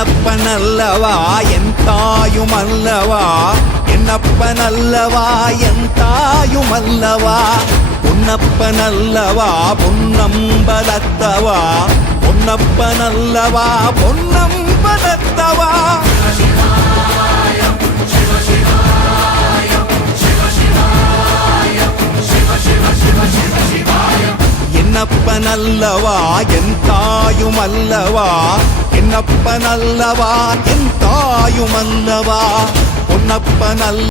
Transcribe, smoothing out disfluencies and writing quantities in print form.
என்னப்பனல்லவா என் தாயுமல்லவா, என்னப்பனல்லவா என் தாயுமல்லவா, பொன்னப்பனல்லவா பொன்னம்பலத்தவா, பொன்னப்பனல்லவா பொன்னம்பலத்தவா. என்னப்பனல்லவா என் தாயுமல்லவா, என்னப்பனல்லவா என் தாயுமல்லவா, பொன்னப்பனல்ல